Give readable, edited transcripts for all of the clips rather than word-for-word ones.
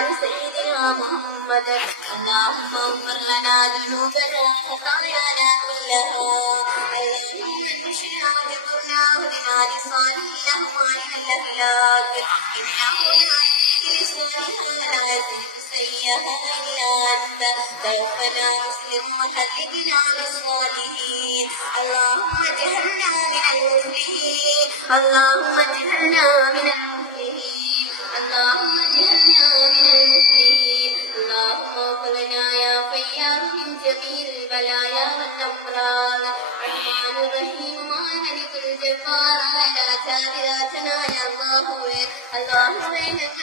آل سيدنا محمد اللهم اغفر لنا ذنوبنا وخطايانا كلها اللهم انشرنا وجبرنا واهدنا لصالح الأهوال والأخلاق إنه لا يهدي لصالحها لا يهدي سيئها إلا أنت توفنا مسلم وحببنا بالصالحين اللهم اجعلنا من المفلحين اللهم اجعلنا من المفلحين اللهم اجعلنا من المفلحين اللهم اغفر لنا يا فياض من جميع البلايا والأمراض الرحمن الرحيم مالك الجبار لا جابراتنا يا الله اللهم إنك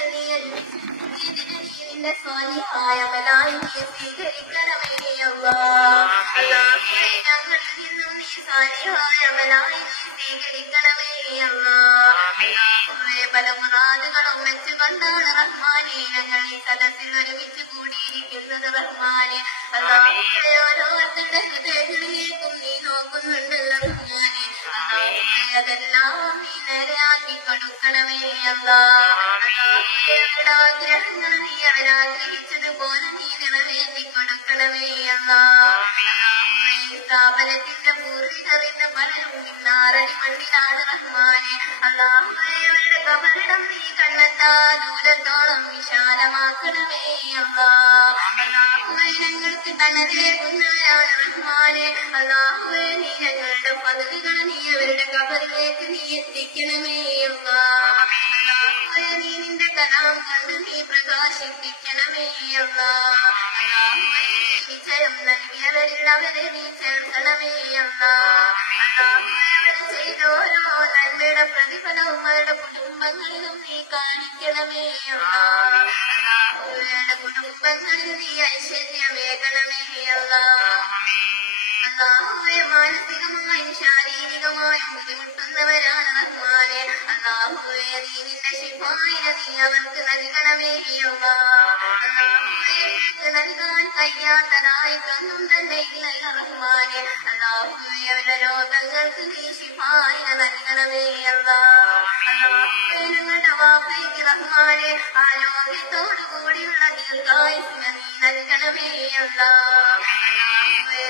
നിന്റെ സ്വാലിഹായ മലായിയെ സ്വീകരിക്കണമേ അല്ലാഹ് അല്ലാഹുവേ ഞങ്ങളിൽ നിന്നും നീ സ്വാലിഹായ മലായിയെ സ്വീകരിക്കണമേ അല്ലാഹ് അല്ലാഹുവേ പല മുറാദുകളും വെച്ചുകൊണ്ടാണ് റഹ്മാനെ ഞങ്ങൾ ഈ സദസ്സിൽ ഒരുമിച്ച് കൂടിയിരിക്കുന്നത് റഹ്മാനെ അല്ലാഹുവേ ഓരോരുത്തരുടെ ഹൃദയങ്ങളിലേക്കും നീ നോക്കുന്നുണ്ടല്ലോ റഹ്മാനെ അല്ലാഹുവേ അതെല്ലാം നീ നേരെയാക്കി കൊടുക്കണമേ അല്ലാഹ് അവരുടെ ആഗ്രഹങ്ങൾ നീ അവരാഗ്രഹിച്ചതുപോലെ നീ നിറവേറ്റി കൊടുക്കണമേ അല്ലാഹ് സ്ഥാപനത്തിന്റെ പൂർവികറിന് പലരും ഇന്നാറടി മണ്ണിലാണ് റഹ്മാനെ അല്ലാഹുവേ അവരുടെ കബറിടം നീ കണ്ണെത്താ ദൂരത്തോളം വിശാലമാക്കണമേ അല്ലാഹുവേ ഞങ്ങൾക്ക് തണലേകുന്നവരാണ് റഹ്മാനെ അല്ലാഹുവേ നീ ഞങ്ങളുടെ പദവികൾ നീ അവരുടെ കബറിലേക്ക് നീ എത്തിക്കണമേ അല്ലാഹുവേ നീ നിന്റെ കലാം കൊണ്ട് നീ പ്രകാശിപ്പിക്കണമേ അല്ലാഹുവേ വിജയം നൽകിയവരിൽ അവരെ നീ ചേർക്കണമേ അല്ലാഹുവേ അവർ ചെയ്ത ഓരോ നന്മയുടെ പ്രതിഫലവും അവരുടെ കുടുംബങ്ങളിലും നീ കാണിക്കണമേ അല്ലാഹുവേ കുടുംബങ്ങളിൽ നീ ഐശ്വര്യമേകണമേ അല്ലാഹുവേ മാനസികമായും ശാരീരികമായും ബുദ്ധിമുട്ടുന്നവരാണ് റഹ്മാനെ അല്ലാഹുവേ നീ നിന്റെ ശിഫായിനെ നീ അവർക്ക് നൽകണമേ അല്ലാഹുവേ നൽകാൻ കഴിയാത്തതായിട്ടൊന്നും തന്നെ ഇല്ലല്ലോ റഹ്മാനെ അല്ലാഹുവേ അവരുടെ രോഗങ്ങൾക്ക് നീ ശിഫായിനെ നൽകണമേ അല്ലാഹുവേ ഞങ്ങളുടെ വാപ്പയ്ക്ക് റഹ്മാനെ ആരോഗ്യത്തോടു കൂടിയുള്ള ദീർഘായുസ്സിനെ നീ നൽകണമേ അല്ലാഹുവേ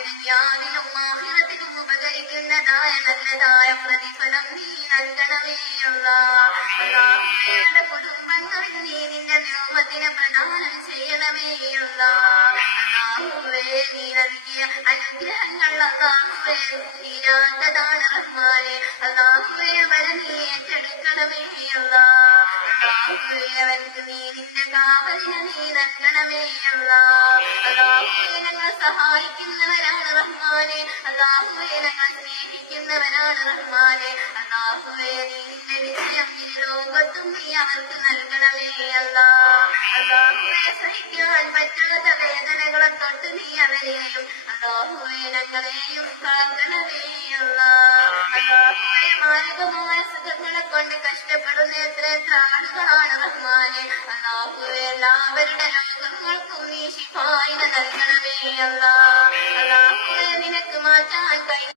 ദുനിയാവിലും ആഖിറത്തിലും ഉപകരിക്കുന്നതായ നല്ലതായ പ്രതിഫലം നീ നൽകണമേ അല്ലാഹുവേ കുടുംബങ്ങളിൽ നീ നിന്റെ നിയമത്തിന് പ്രദാനം ചെയ്യണമേ അല്ലാഹുവേ നീ നൽകിയ അനുഗ്രഹങ്ങൾ അല്ലാഹുവേ തീരാത്തതാണ് റഹ്മാനെ അല്ലാഹുവേ അവരെ നീ ഏറ്റെടുക്കണമേ അല്ലാഹുവേ അവർക്ക് നീ നിന്റെ കാവലിനെ നീ നൽകണമേ അല്ലാഹുവേ ഞങ്ങൾ സഹായിക്കുന്നവരാണ് റഹ്മാനെ അല്ലാഹുവേ ഞങ്ങൾ സ്നേഹിക്കുന്നവരാണ് റഹ്മാനെ അല്ലാഹുവേ നീ നിന്റെ വിജയം ഈ ലോകത്തും നീ അവർക്ക് നൽകണമേ അല്ലാഹുവേ സഹിക്കാൻ പറ്റാത്ത വേദനകളെ തൊട്ട് നീ അവരെയും അല്ലാഹുവേ ഞങ്ങളെയും കാക്കണമേ അല്ലാഹുവേ മാരകമായ സുഖങ്ങളെ കൊണ്ട് കഷ്ടപ്പെടുന്ന എത്ര ആളുകളാണ് റഹ്മാനെ അല്ലാഹുവേ എല്ലാവരുടെ രോഗങ്ങൾക്കും നീ ശിഫായിനെ നൽകണമേ അല്ലാഹുവേ നിനക്ക് മാറ്റാൻ കഴിയും